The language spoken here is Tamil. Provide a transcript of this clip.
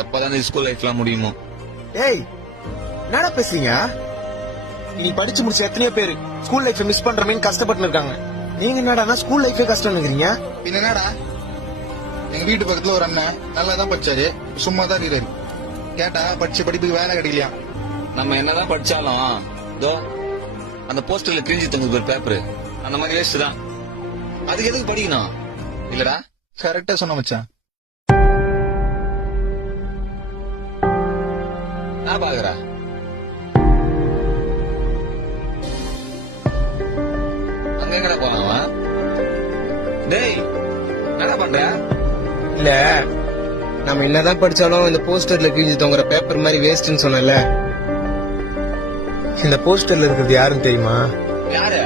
எப்பதான் ஸ்கூல் லைஃப்லாம் முடியுமோ? ஏய் என்னடா பேசுறீங்க? நீ படிச்சு முடிச்ச எத்தனையோ பேரு ஸ்கூல் லைஃப் மிஸ் பண்றமேன்னு கஷ்டப்பட்டு இருக்காங்க. நீங்க என்னடா ஸ்கூல் லைஃபே கஷ்டம் நினைக்கிறீங்க? என்னடா எங்க வீட்டு பக்கத்துல ஒரு அண்ணன் நல்லா தான் படிச்சாரு, சும்மா தான் இருக்காரு. கேட்டா படிச்ச படிப்புக்கு வேலை கிடைக்கலையா? நம்ம என்னதான் படிச்சாலும் தோ அந்த போஸ்டர்ல கிழிஞ்சி தொங்குது ஒரு பேப்பர், அந்த மாதிரி வேஸ்ட் தான். அதுக்கு எதுக்கு படிக்கணும் இல்லடா? கரெக்டா சொன்ன மச்சான். நான் பாக்குறா அங்க எங்கடா போனான் அவன்? டேய் என்ன பண்ற? இல்ல நம்ம என்னதான் படிச்சாலும் இந்த போஸ்டர்ல கிழிஞ்சு தொங்குற பேப்பர் மாதிரி வேஸ்ட்னு சொன்னல. இந்த போஸ்டர்ல இருக்கிறது யாருன்னு தெரியுமா? யாரு?